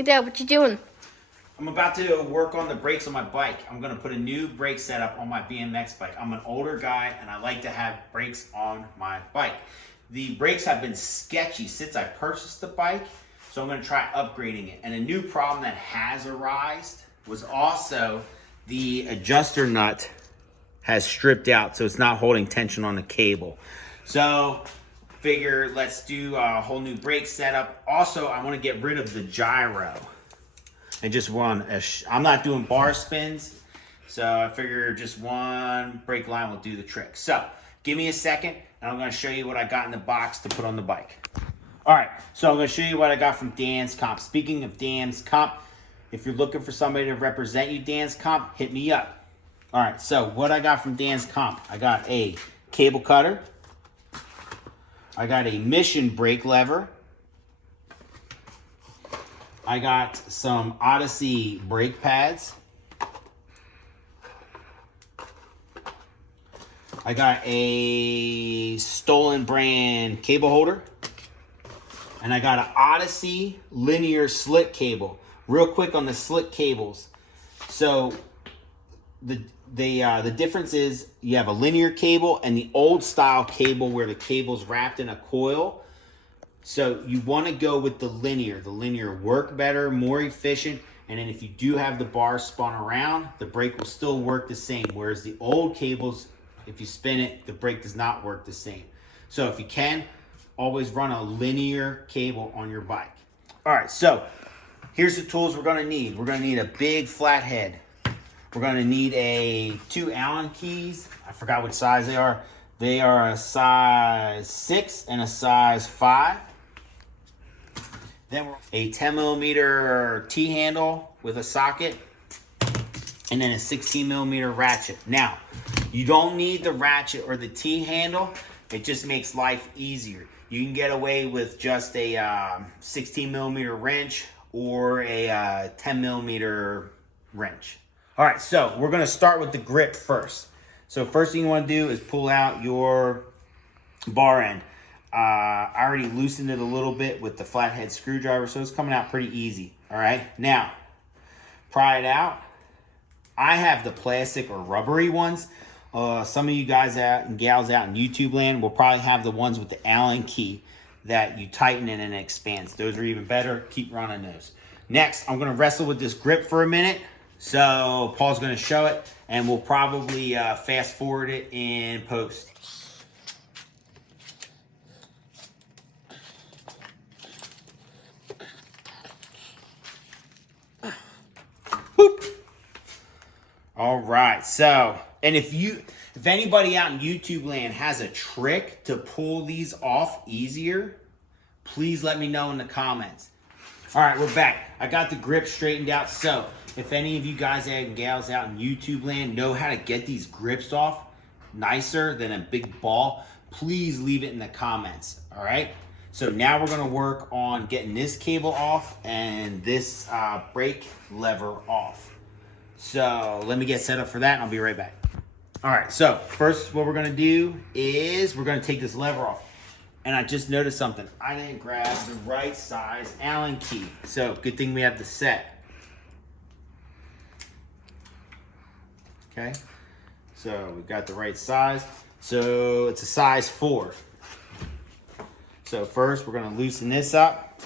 Hey Dad, what you doing? I'm about to work on the brakes on my bike. I'm going to put a new brake setup on my BMX bike. I'm an older guy and I like to have brakes on my bike. The brakes have been sketchy since I purchased the bike, so I'm going to try upgrading it. And a new problem that has arisen was also the adjuster nut has stripped out, so it's not holding tension on the cable. So figure let's do a whole new brake setup. Also, I want to get rid of the gyro and just run. I'm not doing bar spins, so I figure just one brake line will do the trick. So give me a second, and I'm going to show you what I got in the box to put on the bike. All right, so I'm going to show you what I got from Dan's Comp. Speaking of Dan's Comp, if you're looking for somebody to represent you, Dan's Comp, hit me up. All right, so what I got from Dan's Comp, I got a cable cutter. I got a Mission brake lever. I got some Odyssey brake pads. I got a Stolen brand cable holder. And I got an Odyssey linear slit cable. Real quick on the slit cables. So the difference is you have a linear cable and the old style cable where the cable's wrapped in a coil. So you want to go with the linear. The linear work better, more efficient, and then if you do have the bar spun around, the brake will still work the same. Whereas the old cables, if you spin it, the brake does not work the same. So if you can, always run a linear cable on your bike. All right, so here's the tools we're going to need. We're going to need a big flathead. We're going to need two Allen keys. I forgot what size they are. They are a size 6 and a size 5. Then a 10 millimeter T-handle with a socket. And then a 16 millimeter ratchet. Now, you don't need the ratchet or the T-handle. It just makes life easier. You can get away with just a 16 millimeter wrench or a 10 millimeter wrench. All right, so we're going to start with the grip first. So first thing you want to do is pull out your bar end. I already loosened it a little bit with the flathead screwdriver, so it's coming out pretty easy. All right, now pry it out. I have the plastic or rubbery ones. Some of you guys out and gals out in YouTube land will probably have the ones with the Allen key that you tighten it and it expands. Those are even better. Keep running those. Next, I'm going to wrestle with this grip for a minute. So Paul's going to show it, and we'll probably fast forward it in post. Whoop. All right. So, and if anybody out in YouTube land has a trick to pull these off easier, please let me know in the comments. All right, we're back. I got the grip straightened out. So if any of you guys and gals out in YouTube land know how to get these grips off nicer than a big ball, please leave it in the comments. All right. So now we're going to work on getting this cable off and this brake lever off. So let me get set up for that and I'll be right back. All right. So first what we're going to do is we're going to take this lever off. And I just noticed something. I didn't grab the right size Allen key. So good thing we have the set. Okay. So we got the right size. So it's a size 4. So first we're going to loosen this up.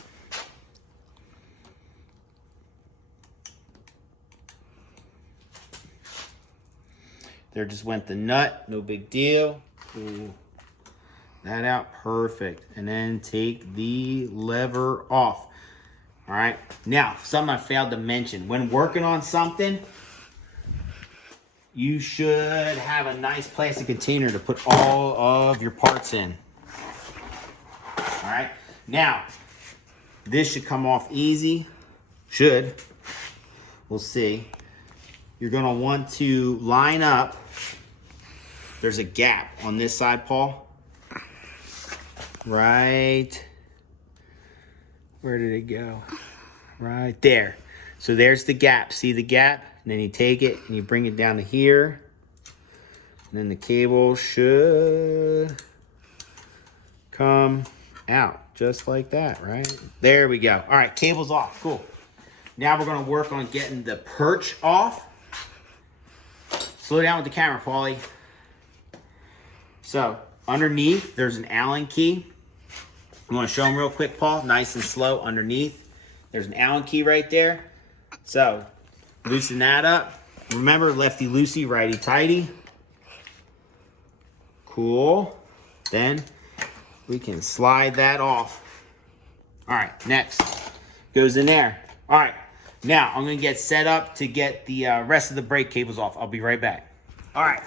There just went the nut. No big deal. Pull that out. Perfect. And then take the lever off. All right. Now, something I failed to mention. When working on something, you should have a nice plastic container to put all of your parts in. All right. Now, this should come off easy. Should. We'll see. You're going to want to line up. There's a gap on this side, Paul. Right. Where did it go? Right there. So there's the gap. See the gap? And then you take it and you bring it down to here. And then the cable should come out just like that, right? There we go. All right, cable's off. Cool. Now we're gonna work on getting the perch off. Slow down with the camera, Paulie. So underneath, there's an Allen key. I'm gonna show them real quick, Paul. Nice and slow underneath. There's an Allen key right there. So loosen that up. Remember, lefty loosey, righty tighty. Cool. Then we can slide that off. All right, next goes in there. All right, now I'm gonna get set up to get the rest of the brake cables off. I'll be right back. All right,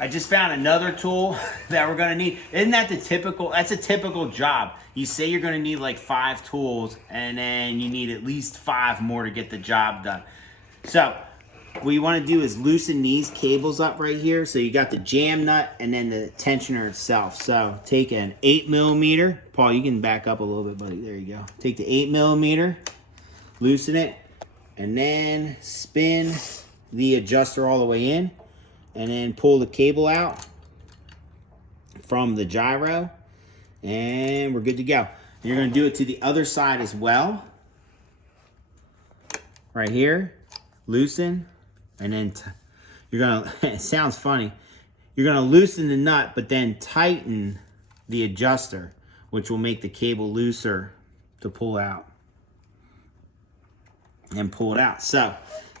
I just found another tool that we're gonna need. Isn't that the typical, that's a typical job. You say you're gonna need like 5 tools and then you need at least 5 more to get the job done. So what you wanna do is loosen these cables up right here. So you got the jam nut and then the tensioner itself. So take an 8mm. Paul, you can back up a little bit, buddy. There you go. Take the 8mm, loosen it, and then spin the adjuster all the way in, and then pull the cable out from the gyro, and we're good to go. And you're gonna do it to the other side as well. Right here, loosen, and then you're gonna, it sounds funny, you're gonna loosen the nut, but then tighten the adjuster, which will make the cable looser to pull out. And pull it out. So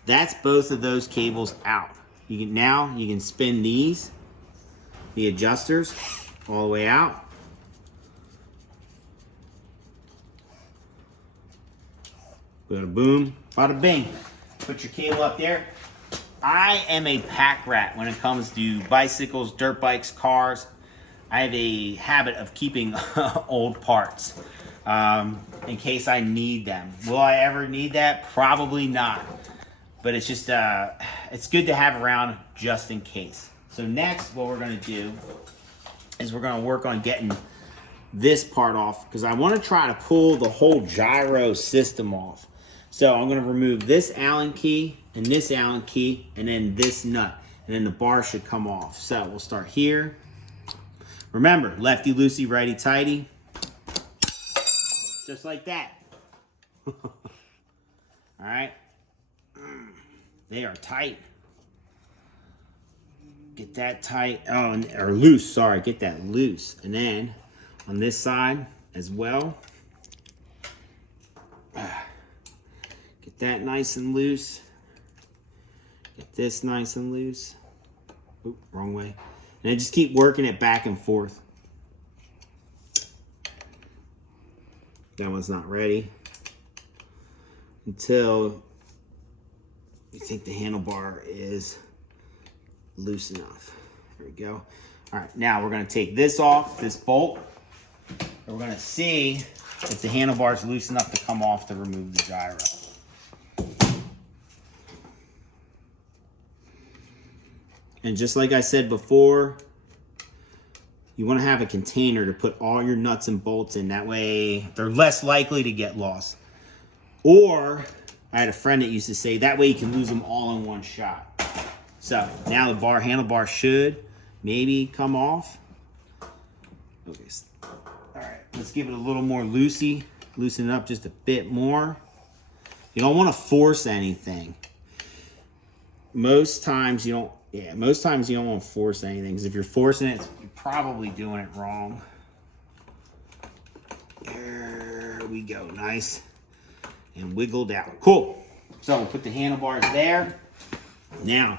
that's both of those cables out. You can spin these, the adjusters, all the way out. Bada boom, bada bing. Put your cable up there. I am a pack rat when it comes to bicycles, dirt bikes, cars. I have a habit of keeping old parts in case I need them. Will I ever need that? Probably not. But it's just, it's good to have around just in case. So next, what we're gonna do is we're gonna work on getting this part off, because I wanna try to pull the whole gyro system off. So I'm gonna remove this Allen key and this Allen key and then this nut, and then the bar should come off. So we'll start here. Remember, lefty loosey, righty tighty. Just like that. All right. They are tight. Get that tight. Oh, or loose. Sorry, get that loose. And then on this side as well. Get that nice and loose. Get this nice and loose. Oop, wrong way. And then just keep working it back and forth. That one's not ready until you think the handlebar is loose enough. There we go. All right, now we're gonna take this off, this bolt, and we're gonna see if the handlebar is loose enough to come off to remove the gyro. And just like I said before, you want to have a container to put all your nuts and bolts in. That way they're less likely to get lost. Or I had a friend that used to say that way you can lose them all in one shot. So now the handlebar should maybe come off. Okay. All right, let's give it a little more loosey. Loosen it up just a bit more. You don't want to force anything. Most times you don't want to force anything, because if you're forcing it, you're probably doing it wrong. There we go, nice. And wiggled out, cool. So we'll put the handlebars there. Now,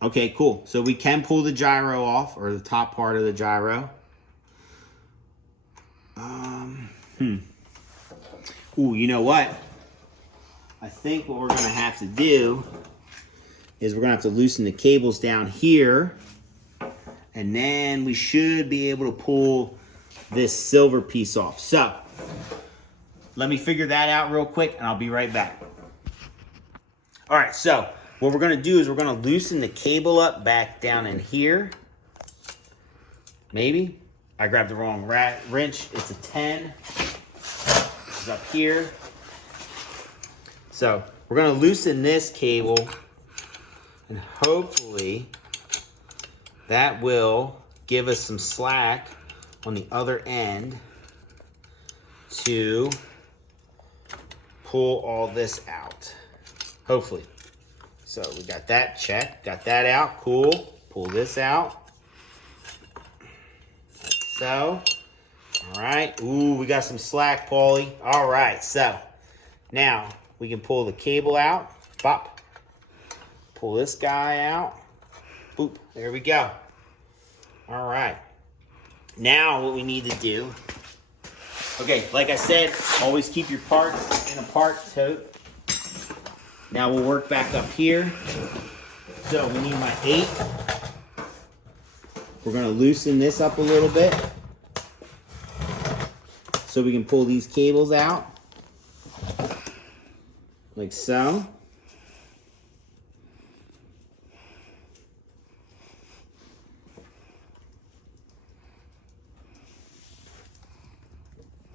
okay, cool. So we can pull the gyro off, or the top part of the gyro. Ooh, you know what? I think what we're gonna have to do is we're gonna have to loosen the cables down here, and then we should be able to pull this silver piece off. So let me figure that out real quick and I'll be right back. All right, so what we're gonna do is we're gonna loosen the cable up back down in here. Maybe. I grabbed the wrong wrench. It's a 10. It's up here. So we're gonna loosen this cable, and hopefully that will give us some slack on the other end to pull all this out. Hopefully. So we got that checked. Got that out. Cool. Pull this out. Like so. All right. Ooh, we got some slack, Paulie. All right. So now we can pull the cable out. Pop. Pull this guy out. Boop. There we go. All right. Now what we need to do. Okay, like I said, always keep your parts in a part tote. Now we'll work back up here. So we need my 8. We're going to loosen this up a little bit so we can pull these cables out like so.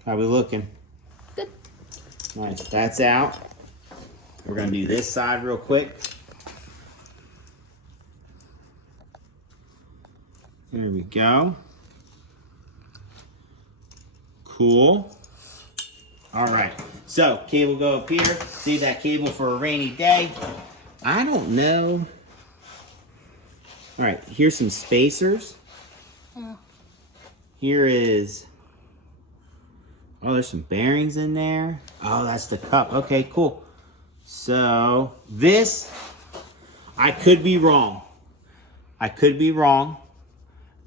How we looking? Good. Nice, that's out. We're gonna do this side real quick. There we go. Cool. All right, so cable go up here. Save that cable for a rainy day. I don't know. All right, here's some spacers. Here is, oh, there's some bearings in there. Oh, that's the cup. Okay, cool. So this, I could be wrong. I could be wrong.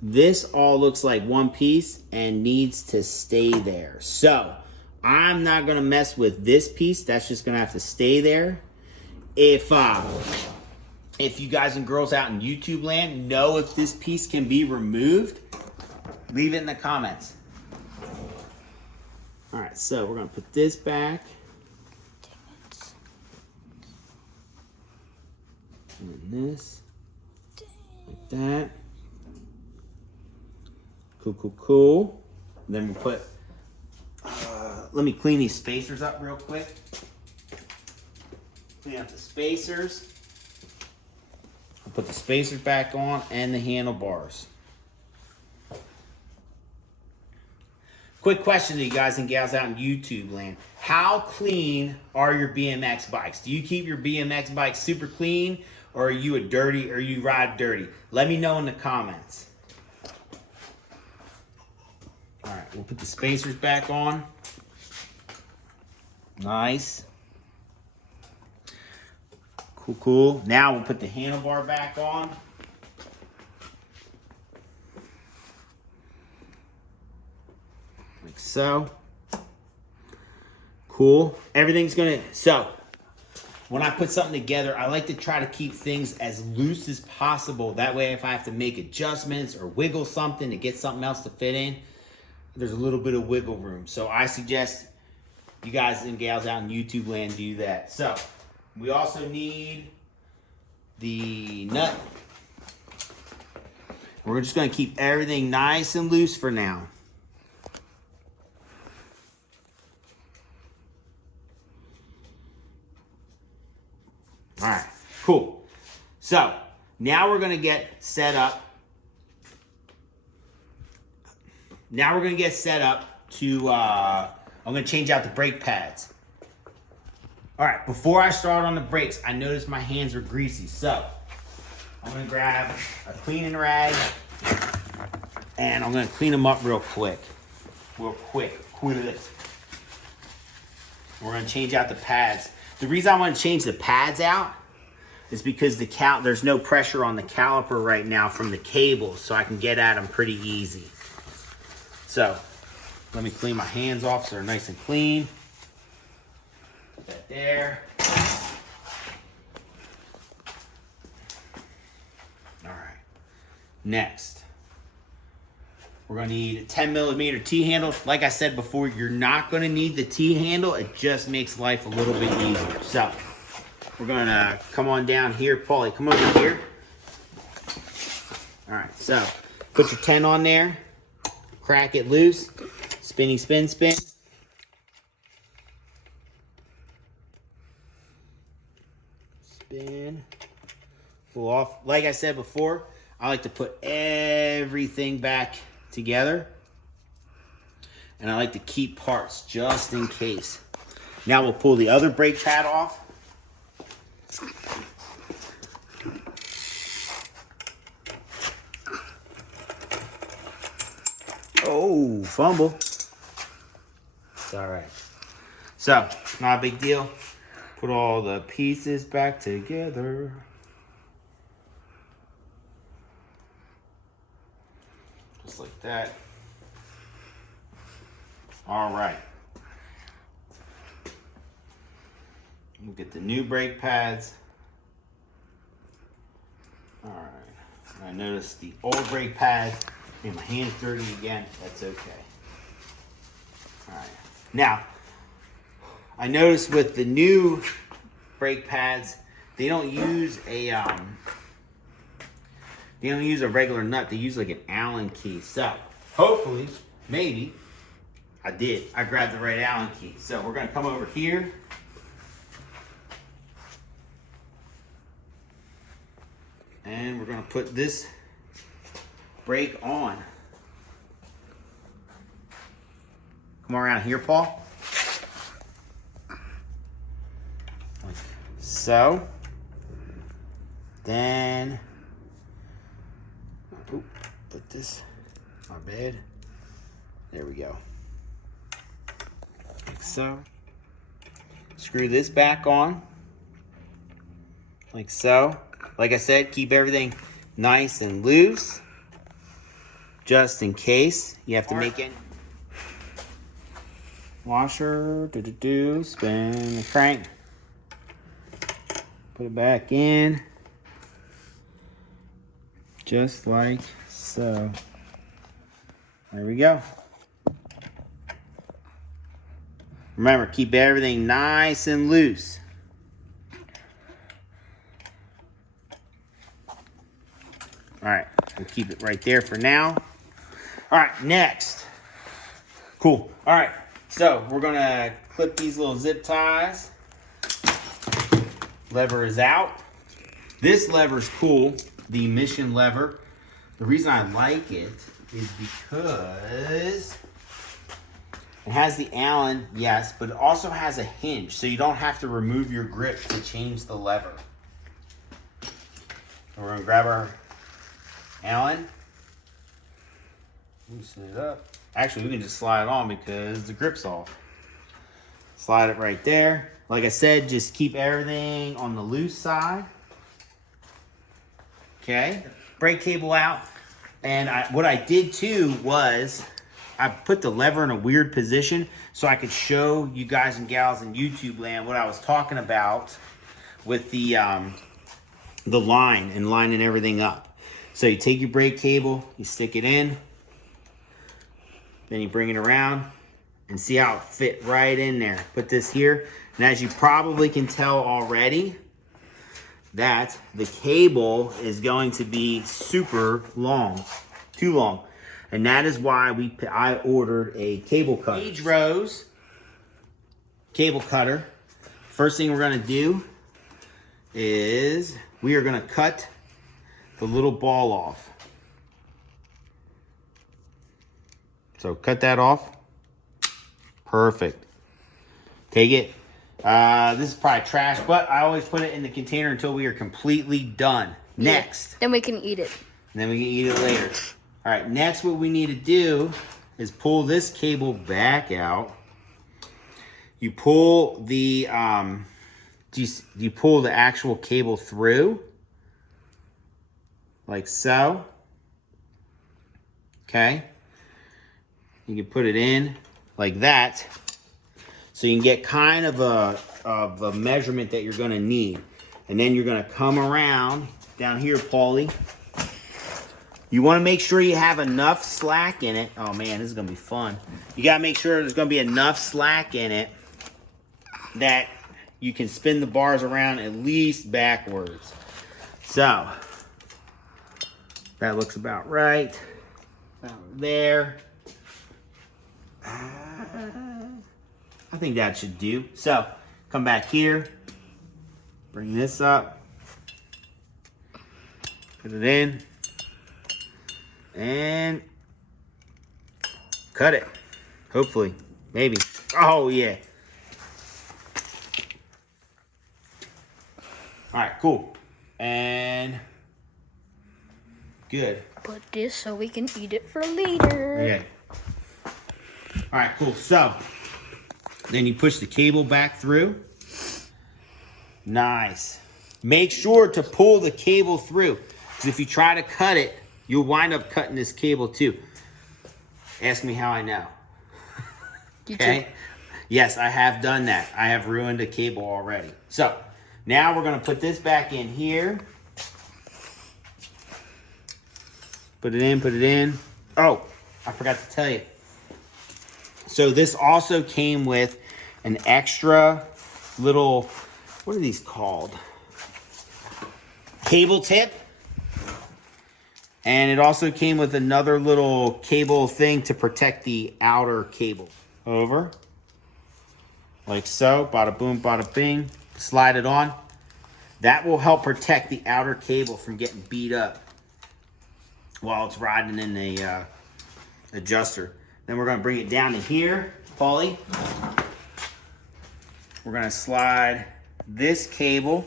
This all looks like one piece and needs to stay there. So I'm not gonna mess with this piece. That's just gonna have to stay there. If you guys and girls out in YouTube land know if this piece can be removed, leave it in the comments. All right, so we're gonna put this back. And this, like that. Cool, cool, cool. And then we'll put, let me clean these spacers up real quick. Clean up the spacers. I'll put the spacers back on and the handlebars. Quick question to you guys and gals out in YouTube land. How clean are your BMX bikes? Do you keep your BMX bike super clean, or are you you ride dirty? Let me know in the comments. All right, we'll put the spacers back on. Nice. Cool, cool. Now we'll put the handlebar back on. Like so. Cool. Everything's gonna, so when I put something together, I like to try to keep things as loose as possible. That way, if I have to make adjustments or wiggle something to get something else to fit in, there's a little bit of wiggle room. So I suggest you guys and gals out in YouTube land do that. So we also need the nut. We're just gonna keep everything nice and loose for now. All right, cool. So now we're gonna get set up. Now we're gonna get set up to, I'm gonna change out the brake pads. All right, before I start on the brakes, I noticed my hands are greasy. So I'm gonna grab a cleaning rag and I'm gonna clean them up real quick. We're gonna change out the pads. The reason I want to change the pads out is because there's no pressure on the caliper right now from the cables, so I can get at them pretty easy. So let me clean my hands off so they're nice and clean. Put that there. All right. Next, we're gonna need a 10mm T-handle. Like I said before, you're not gonna need the T-handle. It just makes life a little bit easier. So we're gonna come on down here. Paulie, come over here. All right, so put your 10 on there. Crack it loose. Spinny, spin, spin. Spin. Pull off. Like I said before, I like to put everything back together, and I like to keep parts just in case. Now we'll pull the other brake pad off. Oh, fumble. It's all right. So, not a big deal. Put all the pieces back together. Just like that. All right. We'll get the new brake pads. All right. I noticed the old brake pad. Made my hands dirty again. That's okay. All right. Now, I noticed with the new brake pads, they don't use a regular nut. They use like an Allen key. So hopefully, maybe I did. I grabbed the right Allen key. So we're gonna come over here. And we're gonna put this brake on. Come around here, Paul. Like so. Then, put this, my bad. There we go. Like so. Screw this back on. Like so. Like I said, keep everything nice and loose. Just in case you have to make it. Washer, spin the crank. Put it back in. Just like so. There we go. Remember, keep everything nice and loose. All right, we'll keep it right there for now. All right, next. Cool. All right, so we're gonna clip these little zip ties. Lever is out. This lever is cool, the Mission lever. The reason I like it is because it has the Allen, yes, but it also has a hinge, so you don't have to remove your grip to change the lever. So we're gonna grab our Allen. Loosen it up. Actually, we can just slide it on because the grip's off. Slide it right there. Like I said, just keep everything on the loose side. Okay. Brake cable out. And what I did too was I put the lever in a weird position so I could show you guys and gals in YouTube land what I was talking about with the line and lining everything up. So you take your brake cable, you stick it in, then you bring it around and see how it fit right in there. Put this here, and as you probably can tell already, that the cable is going to be super long, too long. And that is why I ordered a cable cutter. Gauge rose cable cutter. First thing we're gonna do is we are gonna cut the little ball off. So cut that off. Perfect. Take it. This is probably trash, but I always put it in the container until we are completely done. Yeah. Next. Then we can eat it. And then we can eat it later. All right, next what we need to do is pull this cable back out. You pull the you pull the actual cable through. Like so. Okay. You can put it in like that. So you can get kind of a measurement that you're gonna need. And then you're gonna come around down here, Paulie. You wanna make sure you have enough slack in it. Oh man, this is gonna be fun. You gotta make sure there's gonna be enough slack in it that you can spin the bars around at least backwards. So, that looks about right. About there. I think that should do. So, come back here. Bring this up. Put it in. And cut it. Hopefully. Maybe. Oh, yeah. All right, cool. And good. Put this so we can eat it for later. Okay. All right, cool. So then you push the cable back through. Nice. Make sure to pull the cable through, because if you try to cut it, you'll wind up cutting this cable too. Ask me how I know. Okay? Yes, I have done that. I have ruined a cable already. So now we're going to put this back in here. Put it in, put it in. Oh, I forgot to tell you. So this also came with an extra little, what are these called? Cable tip. And it also came with another little cable thing to protect the outer cable. Over. Like so. Bada boom, bada bing. Slide it on. That will help protect the outer cable from getting beat up while it's riding in the adjuster. Then we're going to bring it down to here, Paulie. We're going to slide this cable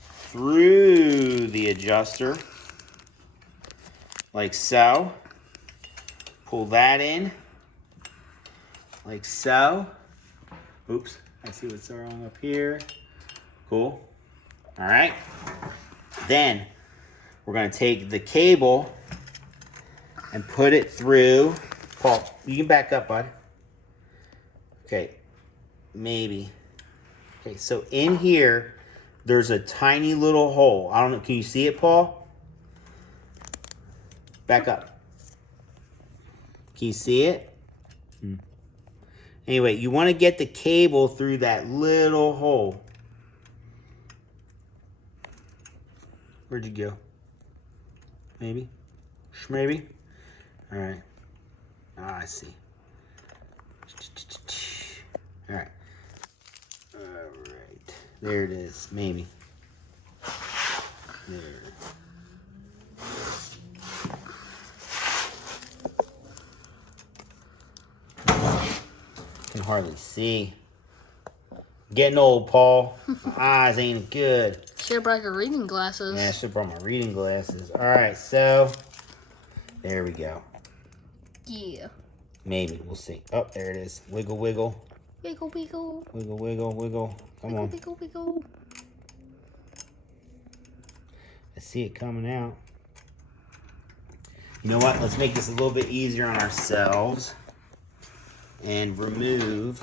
through the adjuster, like so. Pull that in, like so. Oops, I see what's wrong up here. Cool. All right. Then we're going to take the cable and put it through. Paul, you can back up, bud. Okay, maybe. Okay, so in here, there's a tiny little hole. I don't know, can you see it, Paul? Back up. Can you see it? Anyway, you want to get the cable through that little hole. Where'd you go? Maybe? Maybe? All right. Ah, I see. All right. All right. There it is. Maybe. There. Can hardly see. Getting old, Paul. My eyes ain't good. Should have brought your reading glasses. Yeah, I should have brought my reading glasses. All right, so there we go. Yeah. Maybe. We'll see. Oh, there it is. Wiggle, wiggle. Wiggle, wiggle. Wiggle, wiggle, wiggle. Come on. Wiggle, wiggle. I see it coming out. You know what? Let's make this a little bit easier on ourselves and remove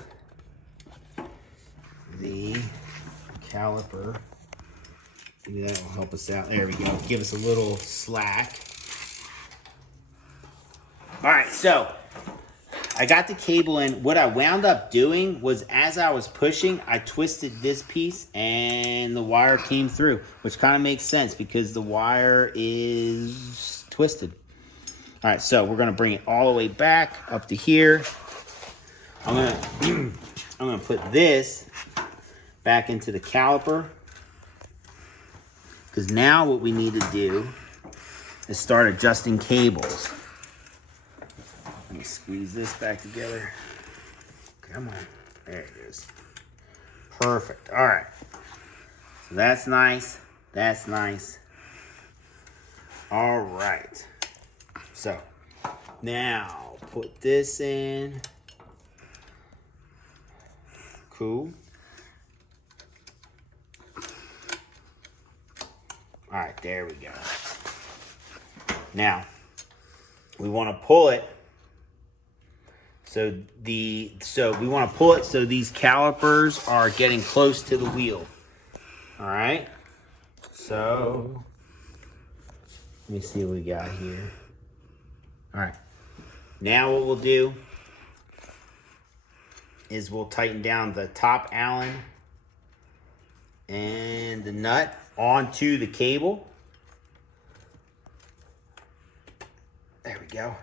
the caliper. Maybe that will help us out. There we go. Give us a little slack. All right, so I got the cable in. What I wound up doing was, as I was pushing, I twisted this piece and the wire came through, which kind of makes sense because the wire is twisted. All right, so we're gonna bring it all the way back up to here. I'm gonna put this back into the caliper, because now what we need to do is start adjusting cables. Let me squeeze this back together. Come on. There it is. Perfect. All right. So that's nice. That's nice. All right. So now put this in. Cool. All right, there we go. Now we want to pull it. So we want to pull it so these calipers are getting close to the wheel. All right. So let me see what we got here. All right. Now what we'll do is we'll tighten down the top Allen and the nut onto the cable. There we go.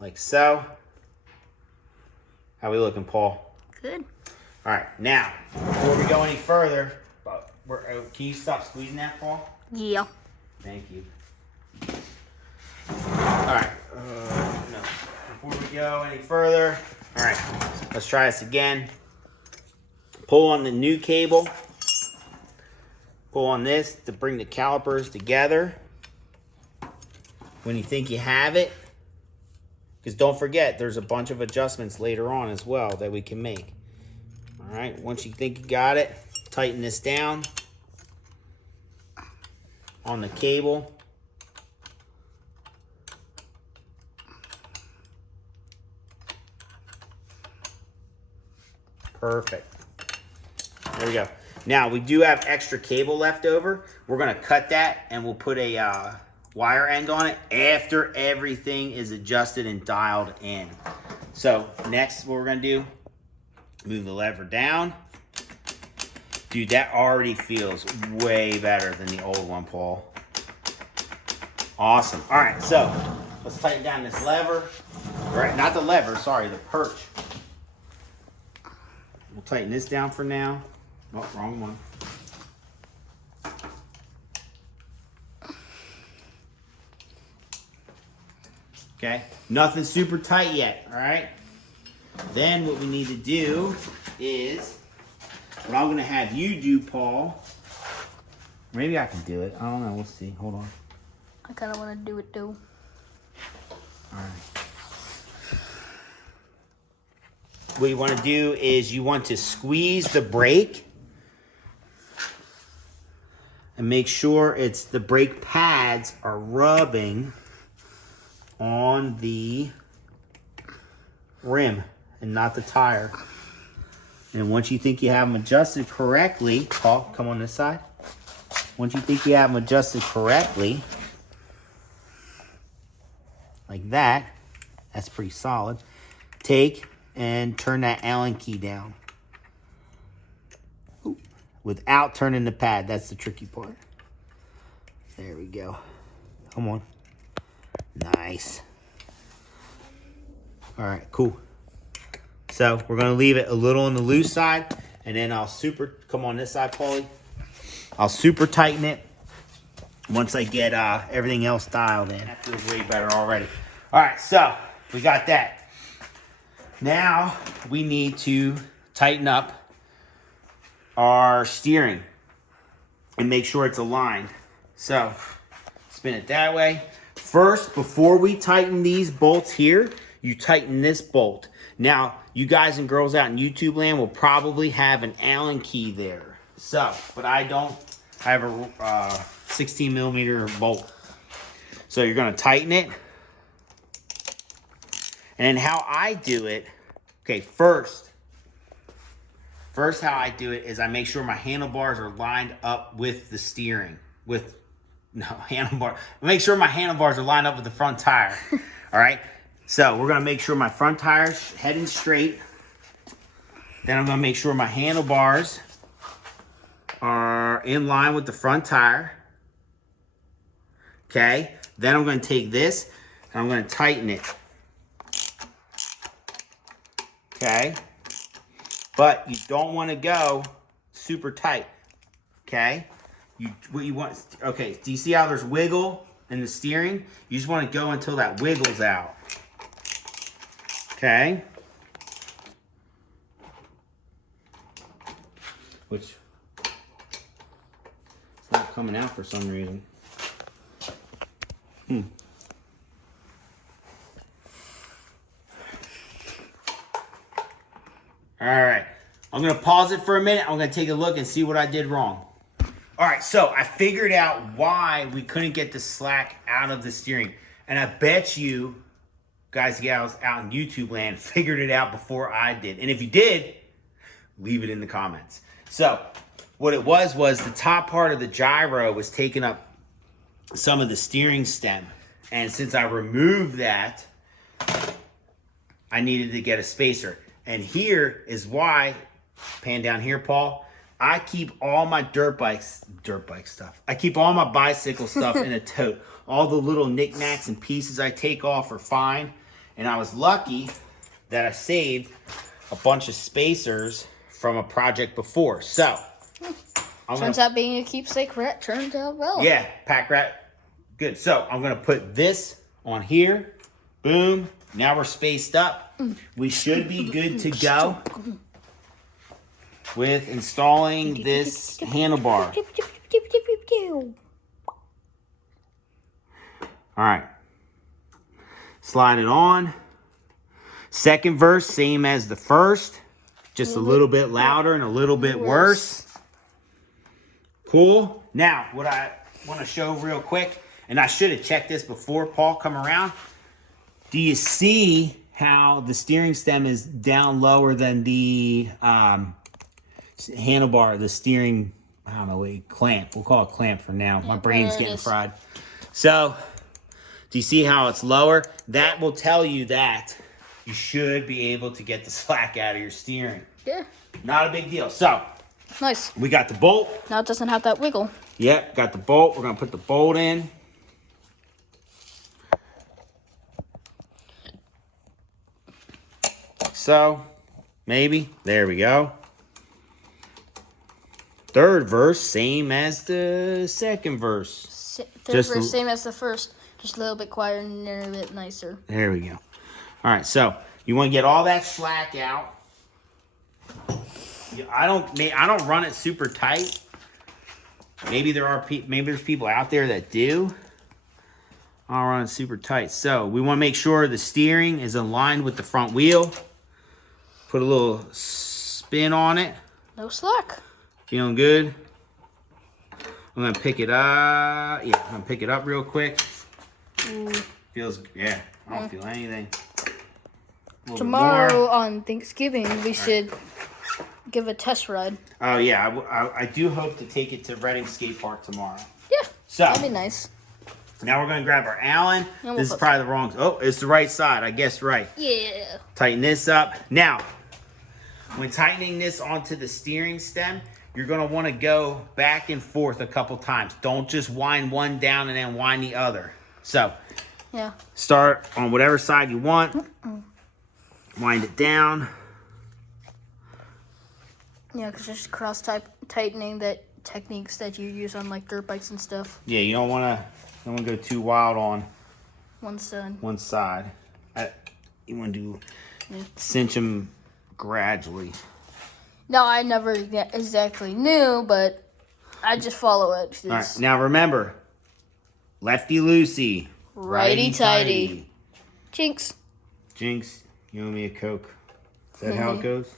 Like so. How we looking, Paul? Good. All right, now, before we go any further, can you stop squeezing that, Paul? Yeah. Thank you. All right, no. Before we go any further, all right, let's try this again. Pull on the new cable. Pull on this to bring the calipers together. When you think you have it, because don't forget, there's a bunch of adjustments later on as well that we can make. All right, once you think you got it, tighten this down on the cable. Perfect. There we go. Now, we do have extra cable left over. We're going to cut that, and we'll put a wire end on it after everything is adjusted and dialed in. So, next, what we're going to do, move the lever down. Dude, that already feels way better than the old one, Paul. Awesome. All right, so let's tighten down this lever. All right, not the lever, sorry, the perch. We'll tighten this down for now. Oh, wrong one. Okay, nothing super tight yet, all right? Then what we need to do is, what I'm gonna have you do, Paul, maybe I can do it. I don't know, we'll see, hold on. I kind of want to do it though. All right. What you want to do is you want to squeeze the brake and make sure it's the brake pads are rubbing on the rim and not the tire. And once you think you have them adjusted correctly, Paul, come on this side. Once you think you have them adjusted correctly, like that, that's pretty solid. Take and turn that Allen key down. Ooh. Without turning the pad, that's the tricky part. There we go. Come on. Nice. All right, cool. So we're gonna leave it a little on the loose side, and then I'll come on this side, Paulie. I'll super tighten it once I get everything else dialed in. That feels way better already. All right, so we got that. Now we need to tighten up our steering and make sure it's aligned. So spin it that way. First, before we tighten these bolts here, you tighten this bolt. Now, you guys and girls out in YouTube land will probably have an Allen key there. So, but I don't. I have a 16 millimeter bolt. So you're gonna tighten it. And how I do it, okay, first how I do it is I make sure my handlebars are lined up with the steering. Make sure my handlebars are lined up with the front tire. All right? So we're gonna make sure my front tire's heading straight. Then I'm gonna make sure my handlebars are in line with the front tire. Okay? Then I'm gonna take this and I'm gonna tighten it. Okay? But you don't want to go super tight. Okay? What you want, okay, do you see how there's wiggle in the steering? You just want to go until that wiggles out. Okay? Which, it's not coming out for some reason. All right, I'm gonna pause it for a minute. I'm gonna take a look and see what I did wrong. All right, so I figured out why we couldn't get the slack out of the steering. And I bet you guys and gals out in YouTube land figured it out before I did. And if you did, leave it in the comments. So what it was the top part of the gyro was taking up some of the steering stem. And since I removed that, I needed to get a spacer. And here is why, pan down here, Paul, I keep all my dirt bike stuff. I keep all my bicycle stuff in a tote. All the little knickknacks and pieces I take off are fine. And I was lucky that I saved a bunch of spacers from a project before. So, Turns out being a keepsake rat turns out well. Yeah, pack rat, good. So I'm gonna put this on here. Boom. Now we're spaced up. We should be good to go with installing this handlebar. Pew. All right. Slide it on. Second verse, same as the first. Just a little bit louder and a little bit worse. Cool. Now, what I want to show real quick, and I should have checked this before Paul come around. Do you see how the steering stem is down lower than the handlebar, the steering, I don't know, clamp. We'll call it clamp for now. My brain's getting fried. So, do you see how it's lower? That will tell you that you should be able to get the slack out of your steering. Yeah. Not a big deal. So, nice. we got the bolt. Now it doesn't have that wiggle. Yep, got the bolt. We're going to put the bolt in. So, maybe. There we go. Third verse, same as the second verse. Third verse, same as the first. Just a little bit quieter and a little bit nicer. There we go. All right, so you want to get all that slack out. I don't run it super tight. Maybe there's people out there that do. I'll run it super tight. So we want to make sure the steering is aligned with the front wheel. Put a little spin on it. No slack. Feeling good. I'm gonna pick it up. Yeah, I'm gonna pick it up real quick. Feels, yeah, I don't feel anything. Tomorrow on Thanksgiving, we should give a test ride. Oh yeah, I do hope to take it to Reading Skate Park tomorrow. Yeah, so that'd be nice. Now we're gonna grab our Allen. This is probably the wrong. Oh, it's the right side. I guess right. Yeah. Tighten this up. Now, when tightening this onto the steering stem, you're going to want to go back and forth a couple times. Don't just wind one down and then wind the other. So, yeah. Start on whatever side you want. Wind it down. Yeah, because there's cross-tightening techniques that you use on like dirt bikes and stuff. Yeah, you don't want to go too wild on one side. You want to cinch them gradually. No, I never exactly knew, but I just follow it. All right, now remember, lefty loosey, righty tighty. Jinx. Jinx, you owe me a Coke. Is that how it goes?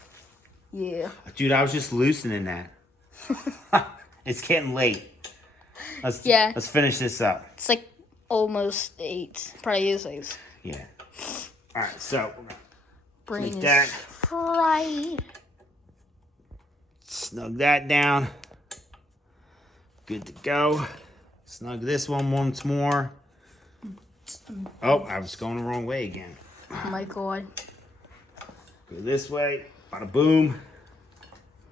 Yeah. Dude, I was just loosening that. It's getting late. Let's finish this up. It's like almost 8. Probably is 8. Yeah. All right, so brain is fried. Snug that down. Good to go. Snug this one once more. Oh, I was going the wrong way again. Oh my god. Go this way. Bada boom.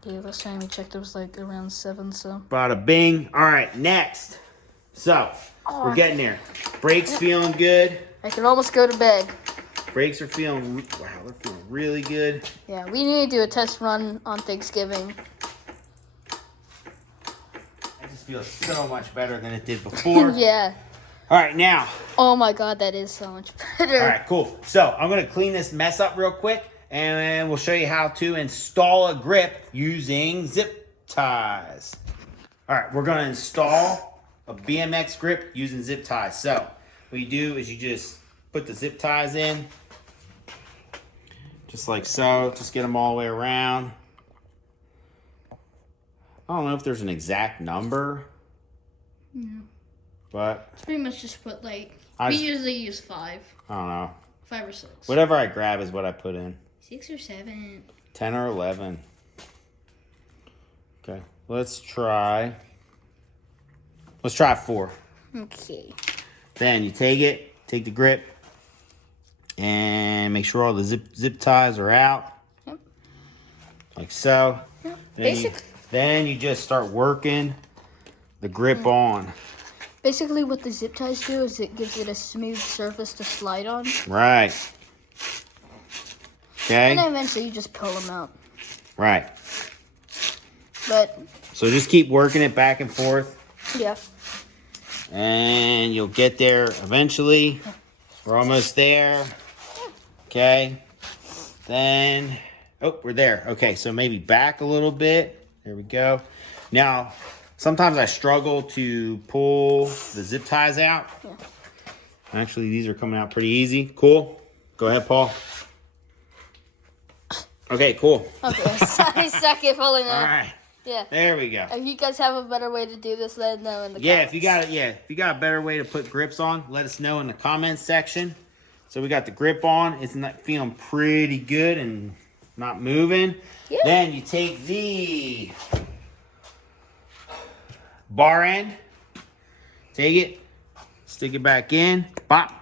Yeah, last time we checked it was like around 7, so. Bada bing. All right, next. So, we're getting there. Brakes feeling good. I can almost go to bed. Brakes are feeling, wow, they're feeling really good. Yeah, we need to do a test run on Thanksgiving. It just feels so much better than it did before. Yeah. All right, now. Oh my god, that is so much better. All right, cool. So I'm going to clean this mess up real quick, and we'll show you how to install a grip using zip ties. All right, we're going to install a BMX grip using zip ties. So what you do is you just put the zip ties in. Just like so. Just get them all the way around. I don't know if there's an exact number. Yeah. But it's pretty much just put like, we usually use 5. I don't know. 5 or 6. Whatever I grab is what I put in. 6 or 7. 10 or 11. Okay. Let's try 4. Okay. Then you take the grip, and make sure all the zip ties are out. Yep. Like so. Yep. Then you just start working the grip on. Basically what the zip ties do is it gives it a smooth surface to slide on. Right. Okay. And then eventually you just pull them out. Right. But. So just keep working it back and forth. Yeah. And you'll get there eventually. We're almost there. Okay. Then, oh, we're there. Okay, so maybe back a little bit. There we go. Now, Sometimes I struggle to pull the zip ties out. Yeah. Actually, these are coming out pretty easy. Cool. Go ahead, Paul. Okay, cool. Okay, I suck at pulling All out. right. Yeah. There we go. If you guys have a better way to do this, let us know in the comments. Yeah, if you got a better way to put grips on, let us know in the comments section. So we got the grip on. It's not feeling pretty good and not moving. Yeah. Then you take the bar end, take it, stick it back in, bop.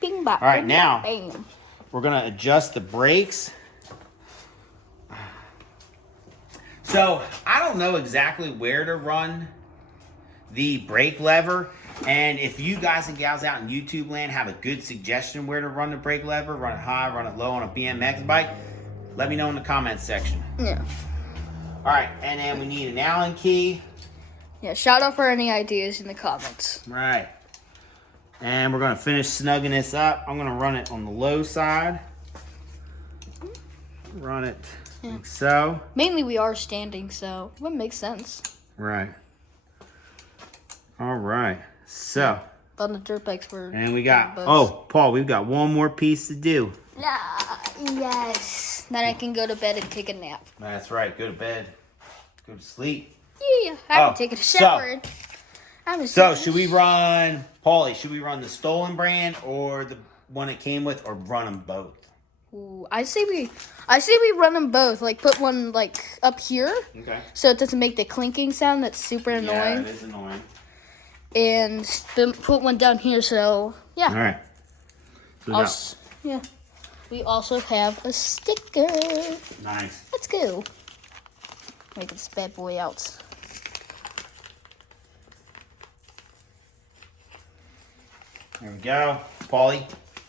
Bing bop. All right, bing, now bam. we're gonna adjust the brakes. So I don't know exactly where to run the brake lever. And if you guys and gals out in YouTube land have a good suggestion where to run the brake lever, run it high, run it low on a BMX bike, let me know in the comments section. Yeah. All right, and then we need an Allen key. Yeah, shout out for any ideas in the comments. Right. And we're gonna finish snugging this up. I'm gonna run it on the low side. Run it like so. Mainly we are standing, so it would make sense. Right. All right. So. On the dirt bikes we're... And we got, oh, Paul, we've got one more piece to do. Yes. Then I can go to bed and take a nap. That's right. Go to bed. Go to sleep. Yeah, I haven't taken a shower. So should we run, Paulie, should we run the stolen brand or the one it came with, or run them both? Ooh, I say we run them both. Like put one like up here, Okay. so it doesn't make the clinking sound that's super annoying. Yeah, it is annoying. And then put one down here. So yeah. All right. Yeah. We also have a sticker. Nice. Let's go. Make this bad boy out. There we go, Paulie.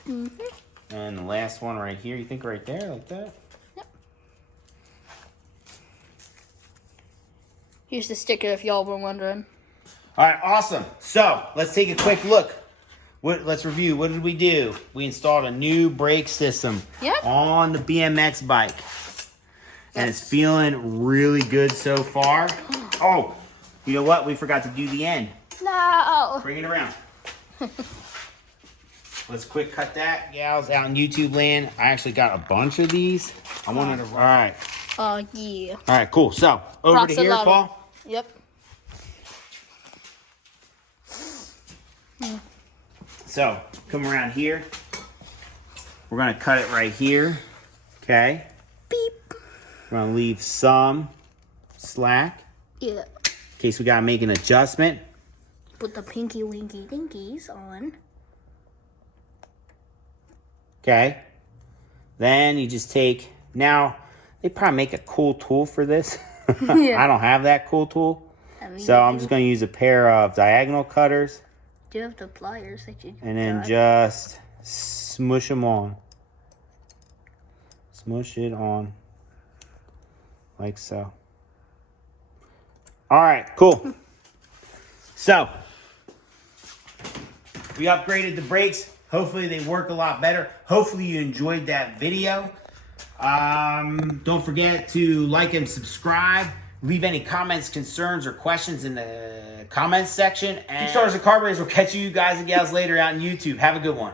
Mm-hmm. And the last one right here. You think right there, like that? Yep. Here's the sticker if y'all were wondering. All right, awesome. So let's take a quick look. Let's review. What did we do? We installed a new brake system on the BMX bike. And it's feeling really good so far. Oh, you know what? We forgot to do the end. No. Bring it around. Let's quick cut that. Gals out in YouTube land. I actually got a bunch of these. I wanted to. All right. Oh, yeah. All right, cool. So over to here, Paul. Yep. So come around here. We're going to cut it right here. Okay. Beep. We're going to leave some slack. Yeah. In case we got to make an adjustment. Put the pinky winky dinkies on. Okay. Then you just take, now they probably make a cool tool for this. Yeah. I don't have that cool tool. So I'm just going to use a pair of diagonal cutters. Do you have the pliers that you and then just smush them on. Smush it on. Like so. All right, cool. So, we upgraded the brakes. Hopefully they work a lot better. Hopefully you enjoyed that video. Don't forget to like and subscribe. Leave any comments, concerns, or questions in the comments section. And Kickstarters and Carburetors will catch you guys and gals later out on YouTube. Have a good one.